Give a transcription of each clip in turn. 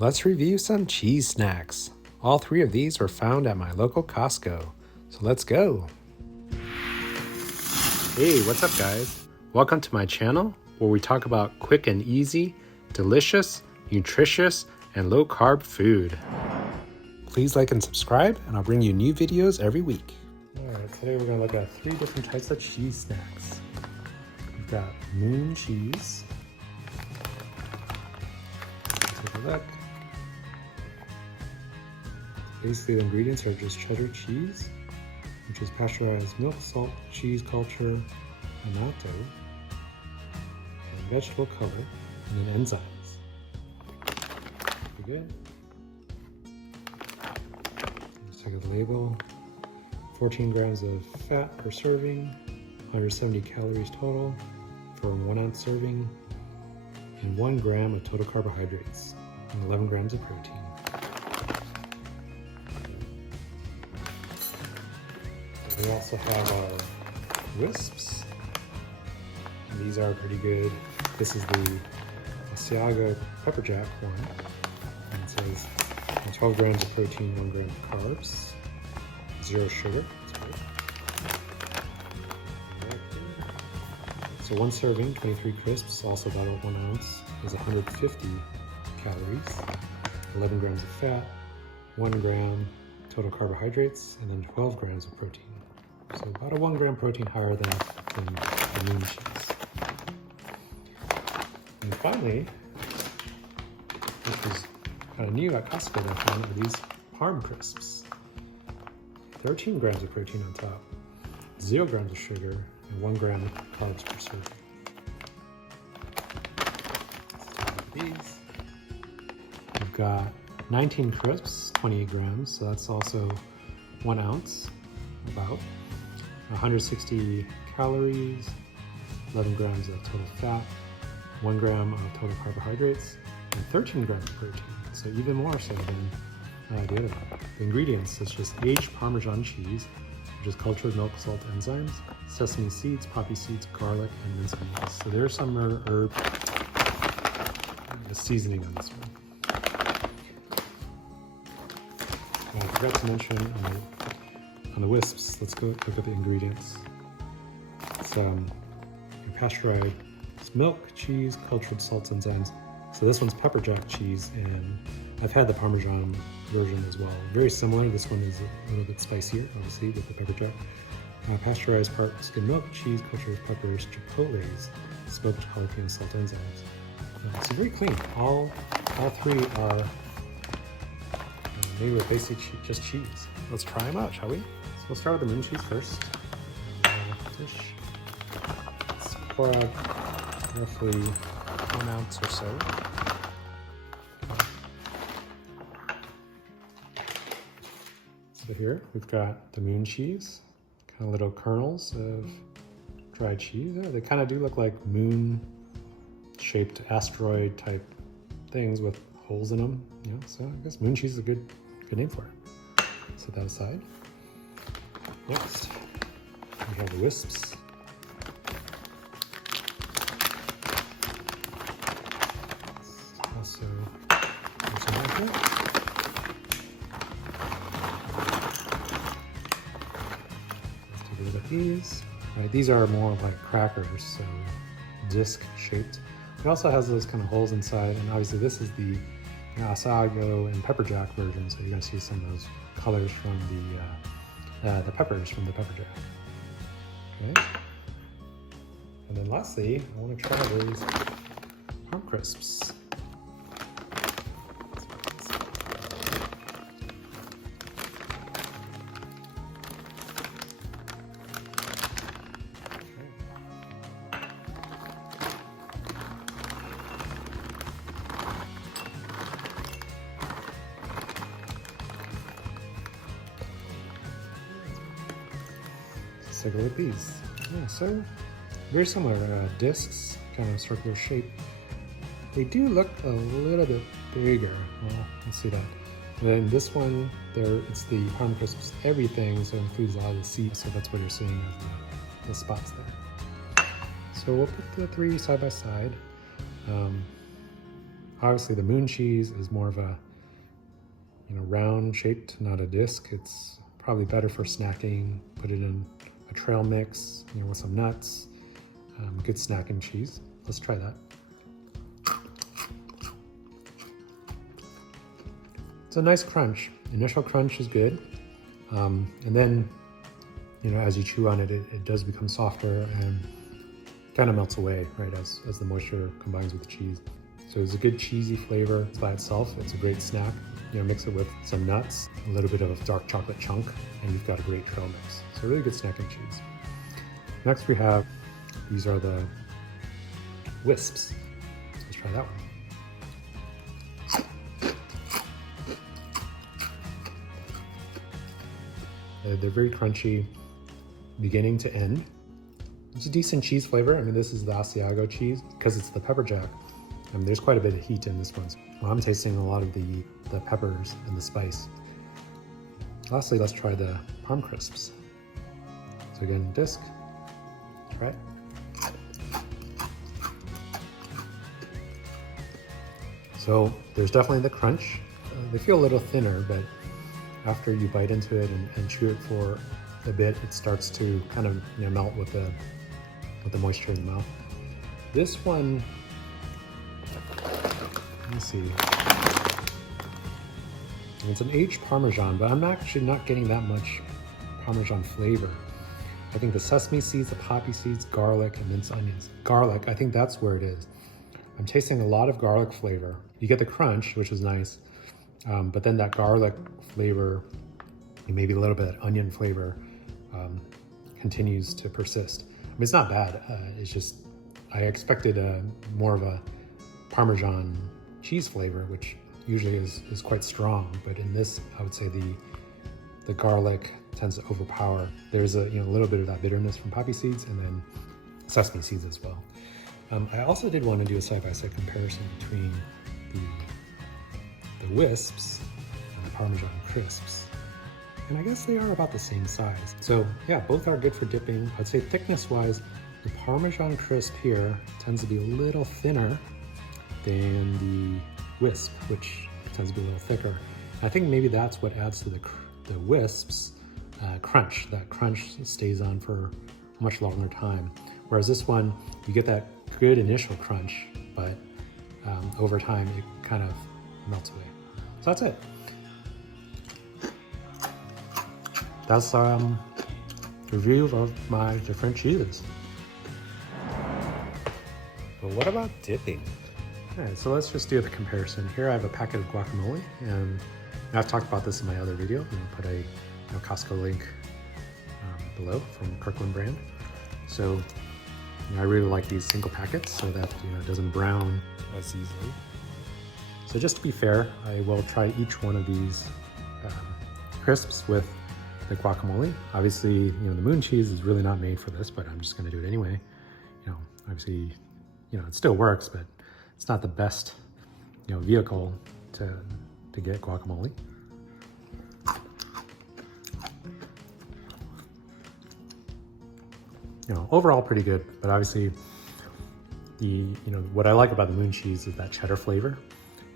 Let's review some cheese snacks. All three of these were found at my local Costco. So let's go. Hey, what's up guys? Welcome to my channel where we talk about quick and easy, delicious, nutritious, and low carb food. Please like and subscribe and I'll bring you new videos every week. Alright, today we're going to look at 3 different types of cheese snacks. We've got moon cheese. Take a look. Basically the ingredients are just cheddar cheese, which is pasteurized milk, salt, cheese culture, annatto, and vegetable color, and then enzymes. Pretty good. Let's take a label. 14 grams of fat per serving, 170 calories total for a 1 ounce serving, and 1 gram of total carbohydrates, and 11 grams of protein. We also have our Whisps. And these are pretty good. This is the Asiago pepper jack one. And it says 12 grams of protein, 1 gram of carbs, 0 sugar. That's great. So 1 serving, 23 crisps, also about 1 ounce, is 150 calories, 11 grams of fat, 1 gram total carbohydrates, and then 12 grams of protein. So about a 1 gram protein higher than the moon cheese. And finally, which was kind of new at Costco that I found, are these Parm Crisps. 13 grams of protein on top, 0 grams of sugar, and 1 gram of carbs per serving. Let's take a look at these. We've got 19 crisps, 28 grams, so that's also 1 ounce, about. 160 calories, 11 grams of total fat, 1 gram of total carbohydrates, and 13 grams of protein. So even more so than the other one. The ingredients is just aged Parmesan cheese, which is cultured milk, salt, enzymes, sesame seeds, poppy seeds, garlic, and minced meats. So there's some herb seasoning on this one. I forgot to mention on the Whisps, let's go look at the ingredients. It's pasteurized milk, cheese, cultured salts, enzymes. So this one's pepper jack cheese, and I've had the Parmesan version as well. Very similar. This one is a little bit spicier, obviously, with the pepper jack. Pasteurized part skim milk, cheese, cultured peppers, chipotles, smoked jalapeno salt enzymes. So very clean. All 3 are made with basically just cheese. Let's try them out, shall we? So we'll start with the moon cheese first. Dish. Let's pour out roughly 1 ounce or so. So here we've got the moon cheese, kind of little kernels of dried cheese. Yeah, they kind of do look like moon-shaped asteroid type things with holes in them. Yeah, so I guess moon cheese is a good name for it. Set that aside. Next, we have the Whisps. Also, there's some like that. Let's take a look at these. All right, these are more like crackers, so disc shaped. It also has those kind of holes inside, and obviously this is the Asiago and pepper jack version, so you're going to see some of those colors from the peppers from the pepper jack. Okay. And then lastly, I want to try these Parm Crisps. Let's take a look at these. Yeah, so very similar discs, kind of circular shape. They do look a little bit bigger. Well, let's see that. And then this one, it's the Parm Crisps everything, so it includes a lot of the seeds, so that's what you're seeing as the spots there. So we'll put the 3 side by side. Obviously the moon cheese is more of a round shaped, not a disc. It's probably better for snacking. Put it in a trail mix, with some nuts. Good snacking cheese. Let's try that. It's a nice crunch. Initial crunch is good. And then, as you chew on it, it does become softer and kind of melts away, right, as the moisture combines with the cheese. So it's a good cheesy flavor by itself. It's a great snack. Mix it with some nuts, a little bit of a dark chocolate chunk, and you've got a great trail mix. So really good snacking cheese. Next we have, these are the Whisps. Let's try that one. They're very crunchy, beginning to end. It's a decent cheese flavor. I mean, this is the Asiago cheese because it's the pepper jack. There's quite a bit of heat in this one. Well, I'm tasting a lot of the peppers and the spice. Lastly, let's try the Parm Crisps. So again, disc, try it. So there's definitely the crunch. They feel a little thinner, but after you bite into it and chew it for a bit, it starts to kind of melt with the moisture in the mouth. This one, let me see. It's an aged Parmesan, but I'm actually not getting that much Parmesan flavor. I think the sesame seeds, the poppy seeds, garlic, and minced onions. Garlic, I think that's where it is. I'm tasting a lot of garlic flavor. You get the crunch, which is nice, but then that garlic flavor, and maybe a little bit of onion flavor, continues to persist. I mean, it's not bad. It's just, I expected more of a Parmesan cheese flavor, which usually is quite strong, but in this, I would say the garlic tends to overpower. There's a little bit of that bitterness from poppy seeds and then sesame seeds as well. I also did want to do a side-by-side comparison between the Whisps and the Parmesan Crisps. And I guess they are about the same size. So yeah, both are good for dipping. I'd say thickness-wise, the Parmesan Crisp here tends to be a little thinner than the Wisp, which tends to be a little thicker. I think maybe that's what adds to the Wisps crunch. That crunch stays on for a much longer time. Whereas this one, you get that good initial crunch, but over time it kind of melts away. So that's it. That's review of my different cheeses. But what about dipping? All right, so let's just do the comparison. Here I have a packet of guacamole, and I've talked about this in my other video. I'm gonna put a Costco link below from Kirkland brand. So I really like these single packets so that it doesn't brown as easily. So just to be fair, I will try each one of these crisps with the guacamole. Obviously, the moon cheese is really not made for this, but I'm just gonna do it anyway. Obviously, it still works, but it's not the best, vehicle to get guacamole. Overall pretty good, but obviously what I like about the moon cheese is that cheddar flavor.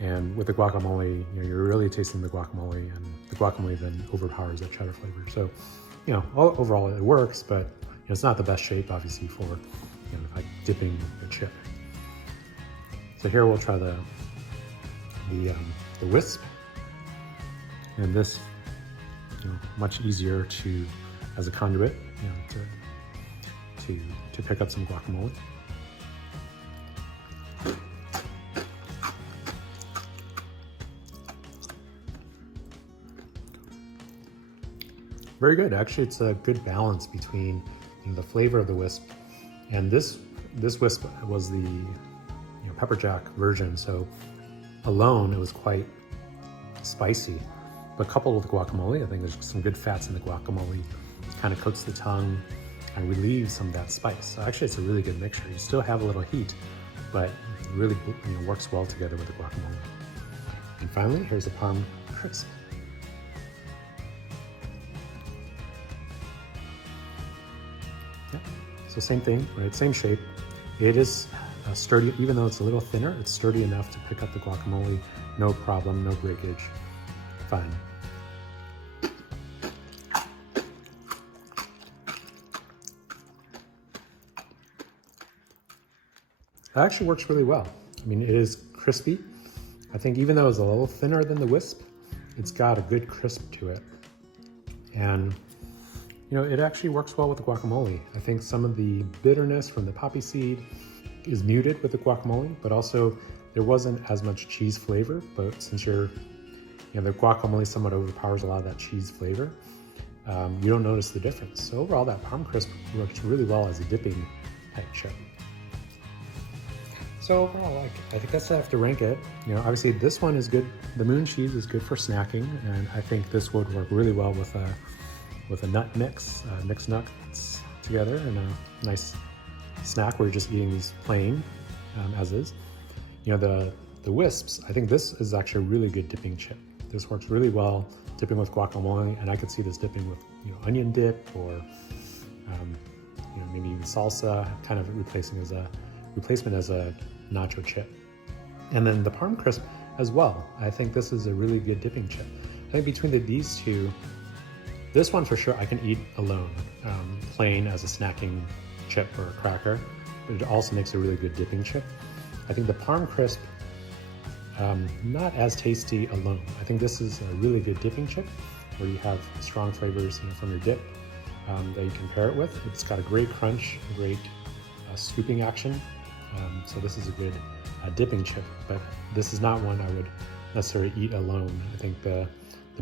And with the guacamole, you're really tasting the guacamole, and the guacamole then overpowers that cheddar flavor. So, overall it works, but it's not the best shape, obviously, for like dipping a chip. So here we'll try the Wisp, and this, much easier to as a conduit, to pick up some guacamole. Very good. Actually, it's a good balance between the flavor of the Wisp, and this Wisp was the pepper jack version, so alone it was quite spicy, but coupled with guacamole, I think there's some good fats in the guacamole. It kind of coats the tongue and relieves some of that spice. So actually, it's a really good mixture. You still have a little heat, but it really works well together with the guacamole. And finally, here's a Parm Crisp. Yeah. So same thing, right? Same shape. It is sturdy, even though it's a little thinner, it's sturdy enough to pick up the guacamole, no problem, no breakage, fine. That actually works really well. I mean, it is crispy. I think even though it's a little thinner than the Wisp, it's got a good crisp to it. And you know, it actually works well with the guacamole. I think some of the bitterness from the poppy seed is muted with the guacamole, but also there wasn't as much cheese flavor, but since the guacamole somewhat overpowers a lot of that cheese flavor, you don't notice the difference. So overall, that Parm Crisp works really well as a dipping type chip. So overall, I guess I have to rank it. You know, obviously this one is good. The moon cheese is good for snacking, and I think this would work really well with a nut mix, mixed nuts together in a nice snack where you're just eating these plain as is. You know, the Wisps, I think this is actually a really good dipping chip. This works really well dipping with guacamole, and I could see this dipping with onion dip or maybe even salsa, kind of replacement as a nacho chip. And then the Parm Crisp as well. I think this is a really good dipping chip. I think between these two, this one for sure I can eat alone, plain as a snacking chip or a cracker, but it also makes a really good dipping chip. I think the Parm Crisp, not as tasty alone. I think this is a really good dipping chip where you have strong flavors from your dip that you can pair it with. It's got a great crunch, a great scooping action. So this is a good dipping chip, but this is not one I would necessarily eat alone. I think the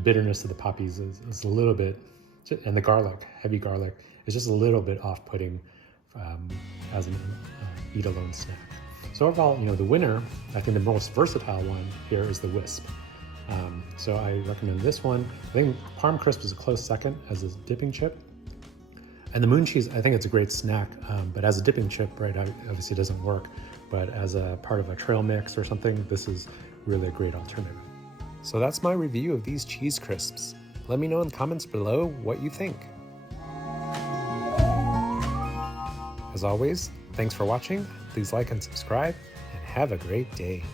bitterness of the poppies is a little bit, and the garlic, heavy garlic, is just a little bit off-putting as an eat-alone snack. So overall, the winner, I think the most versatile one here is the Wisp. So I recommend this one. I think Parm Crisp is a close second as a dipping chip. And the moon cheese, I think it's a great snack, but as a dipping chip, right, obviously it doesn't work, but as a part of a trail mix or something, this is really a great alternative. So that's my review of these cheese crisps. Let me know in the comments below what you think. As always, thanks for watching. Please like and subscribe, and have a great day.